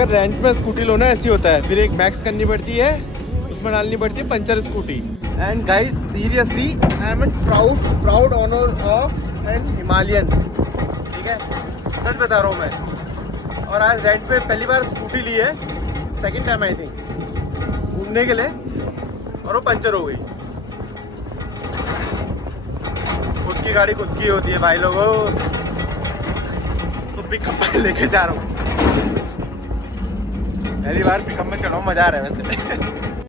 अगर रेंट में स्कूटी लो ना ऐसी होता है, फिर एक मैक्स करनी पड़ती है, उसमें डालनी पड़ती है puncture scooty. And guys seriously I am proud honour of N Himalayan, ठीक है, सच बता रहा हूँ मैं। और आज रेंट पे पहली बार स्कूटी ली है, सेकंड टाइम आई थिंक, घूमने के लिए, और वो पंचर हो गई। खुद की गाड़ी खुद की होती है भाई लोगों। तो पिकअप पे लेके जा रहा हूँ, पहली बार पिकअप में चलाऊं, मजा आ रहा है वैसे।